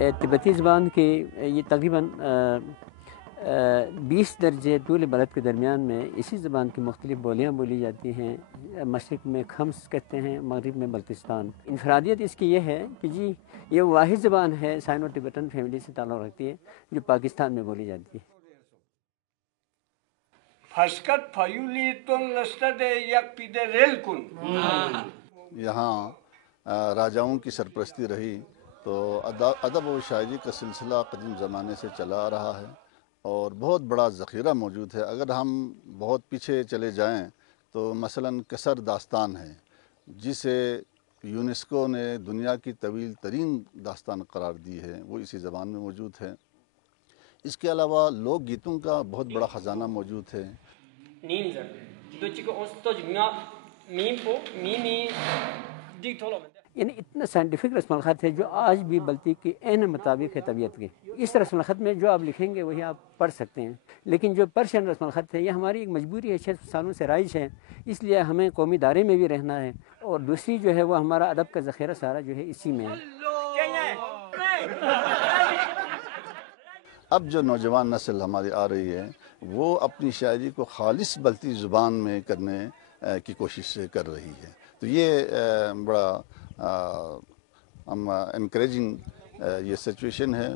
तिब्बती ज़बान की ये तकरीबन 20 दर्जे तूल बलद के दरमियान में इसी ज़बान की मुख्तलिफ़ बोलियाँ बोली जाती हैं। मशरिक़ में खम्स कहते हैं, मगरिब में बल्तिस्तान। इनफरादियत इसकी ये है कि जी ये वाहिद ज़बान है, साइनो टिबेटन फैमिली से ताल्लुक़ रखती है, जो पाकिस्तान में बोली जाती है। यहाँ राजाओं की सरपरस्ती रही, तो अदब व शायरी का सिलसिला कदीम ज़माने से चला आ रहा है और बहुत बड़ा ज़ख़ीरा मौजूद है। अगर हम बहुत पीछे चले जाएं तो मसलन कसर दास्तान है, जिसे यूनेस्को ने दुनिया की तवील तरीन दास्तान करार दी है, वो इसी ज़बान में मौजूद है। इसके अलावा लोक गीतों का बहुत बड़ा ख़जाना मौजूद है। यानी इतना साइंटिफिक रस्म ख़त है जो आज भी बल्ती के एन मुताबिक है तबीयत के। इस रस्म ख़त में जो आप लिखेंगे वही आप पढ़ सकते हैं, लेकिन जो पर्शियन रस्म ख़त है ये हमारी एक मजबूरी है, 6 सालों से राइज है, इसलिए हमें कौमी दायरे में भी रहना है। और दूसरी जो है वो हमारा अदब का ज़ख़ीरा सारा जो है इसी में है। अब जो नौजवान नस्ल हमारी आ रही है वो अपनी शायरी को खालिस बल्ती ज़ुबान में करने की कोशिश कर रही है, तो ये बड़ा इनकरेजिंग ये सिचुएशन है।